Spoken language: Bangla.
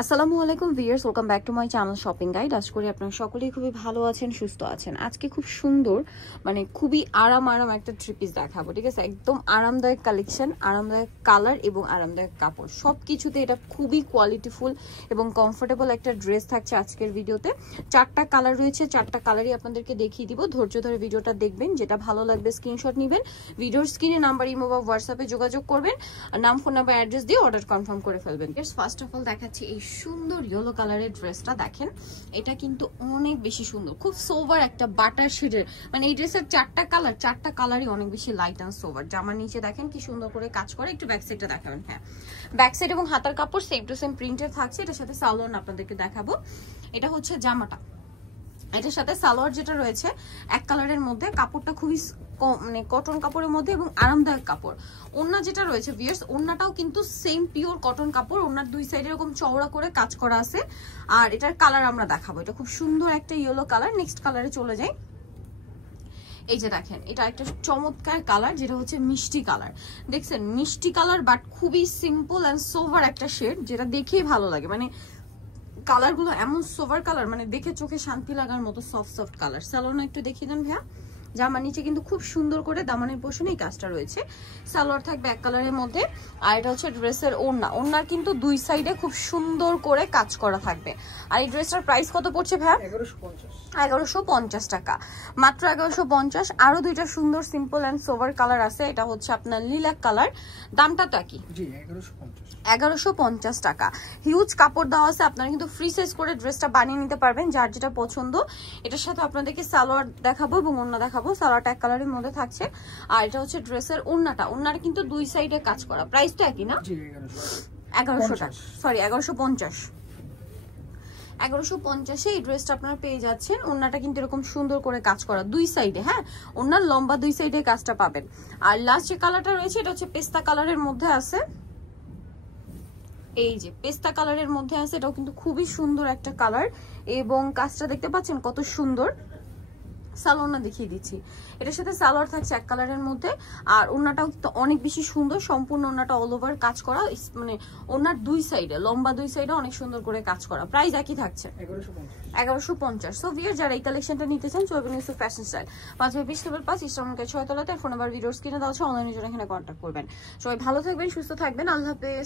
আসসালামু আলাইকুম viewers, welcome back to my channel shopping guide. আশা করি আপনারা সকলেই খুবই ভালো আছেন, সুস্থ আছেন। আজকে খুব সুন্দর খুবই আরাম একটা থ্রি পিস দেখাবো, ঠিক আছে? একদম আরামদায়ক কালেকশন, আরামদায়ক কালার এবং আরামদায়ক কাপড়, সব কিছুতে এটা খুবই কোয়ালিটিফুল এবং কমফোর্টেবল একটা ড্রেস থাকছে আজকের ভিডিওতে। চারটা কালার রয়েছে, চারটা কালারই আপনাদেরকে দেখিয়ে দিব। ধৈর্য ধরে ভিডিওটা দেখবেন, যেটা ভালো লাগবে স্ক্রিনশট নেবেন, ভিডিওর স্ক্রিনে নাম্বার ইমো বা হোয়াটসঅ্যাপে যোগাযোগ করবেন, নাম ফোন নাম্বার অ্যাড্রেস দিয়ে অর্ডার কনফার্ম করে ফেলবেন। ফার্স্ট অফ অল দেখাচ্ছি এই সুন্দর ইয়েলো কালারের ড্রেসটা। দেখেন, এটা কিন্তু অনেক বেশি সুন্দর, খুব সোভার একটা বাটার শেডের। এই ড্রেসের চারটা কালারই অনেক বেশি লাইট এন্ড সোভার। জামার নিচে দেখেন কি সুন্দর করে কাজ করে। একটু ব্যাক সাইডটা দেখাবেন। হ্যাঁ, ব্যাক সাইড এবং হাতার কাপড় সেম টু সেম প্রিন্টের থাকছে। এটার সাথে সালোয়ার আপনাদেরকে দেখাবো। এটা হচ্ছে জামাটা, এটার সাথে সালোয়ার যেটা রয়েছে এক কালারের মধ্যে, কাপড়টা খুবই কটন কাপড়ের মধ্যে এবং আরামদায়ক কাপড়। ওড়না যেটা রয়েছে ভিউয়ার্স, ওড়নাটাও কিন্তু সেম পিওর কটন কাপড়। ওড়নার দুই সাইডে এরকম চওড়া করে কাজ করা আছে। আর এটার কালার আমরা দেখাবো, এটা খুব সুন্দর একটা ইয়েলো কালার। নেক্সট কালারে চলে যাই। এই যে দেখেন, এটা একটা চমৎকার কালার, যেটা হচ্ছে মিষ্টি কালার। দেখছেন, মিষ্টি কালার বাট খুবই সিম্পল অ্যান্ড সোভার একটা শেড, যেটা দেখেই ভালো লাগে। কালার গুলো এমন সোভার কালার, দেখে চোখে শান্তি লাগার মতো সফট কালার। সালোয়ার একটু দেখিয়ে দেন ভাইয়া। জামার নিচে কিন্তু খুব সুন্দর করে দামানের পোর্শনে এই কাজটা রয়েছে। সালোয়ার থাকবে এক কালারের মধ্যে। আর এটা হচ্ছে ড্রেসের ওড়না। ওড়নার কিন্তু দুই সাইডে খুব সুন্দর করে কাজ করা থাকবে। আর এই ড্রেসটার প্রাইস কত পড়ছে ভাইয়া? 1150 টাকা, মাত্র 1150। আরো দুইটা সুন্দর সিম্পল অ্যান্ড সোভার কালার আছে। এটা হচ্ছে আপনার লিলাক কালার। দামটা তো একই, 1150 টাকা। হিউজ কাপড় দেওয়া আছে, আপনারা কিন্তু ফ্রি সাইজ করে ড্রেসটা বানিয়ে নিতে পারবেন, যার যেটা পছন্দ। এটার সাথে আপনাদেরকে সালোয়ার দেখাবো এবং ওড়না দেখাবো। সালোয়ারটা এক কালারের মধ্যে থাকছে। আর এটা হচ্ছে ড্রেসের ওড়নাটা। ওড়নার কিন্তু দুই সাইডে কাজ করা। প্রাইস তো একই না? 1100 টাকা, সরি 1150। 1150 এই ড্রেসটা আপনারা পেয়ে যাচ্ছেন। ওড়নাটা কিন্তু এরকম সুন্দর করে কাজ করা দুই সাইডে। হ্যাঁ, ওড়নার লম্বা দুই সাইডে কাজটা পাবেন। আর লাস্ট যে কালারটা রয়েছে, এটা হচ্ছে পেস্তা কালারের মধ্যে আছে। এই যে পেস্তা কালারের মধ্যে আছে, এটাও কিন্তু খুবই সুন্দর একটা কালার এবং কাজটা দেখতে পাচ্ছেন কত সুন্দর। সালোয়ারটা দেখিয়ে দিচ্ছি। এটার সাথে সালোয়ার থাকছে এক কালারের মধ্যে। আর ওড়নাটাও অনেক বেশি সুন্দর, সম্পূর্ণ ওড়নাটা অল ওভার কাজ করা। ওড়নার দুই সাইডে, লম্বা দুই সাইডে অনেক সুন্দর করে কাজ করা। প্রাইস একই থাকছে 1150। সো ভিউয়ার, যারা এই কালেকশনটা নিতে চান চলবে ইউসুফ ফ্যাশন স্টাইল, 5/20 ইস্টার্ন 6 তলাতে। ফোন নাম্বার ভিডিওর স্ক্রিনে দেওয়া আছে, অনলাইনের জন্য এখানে কন্ট্যাক্ট করবেন। সবাই ভালো থাকবেন, সুস্থ থাকবেন, আল্লাহ হাফেজ।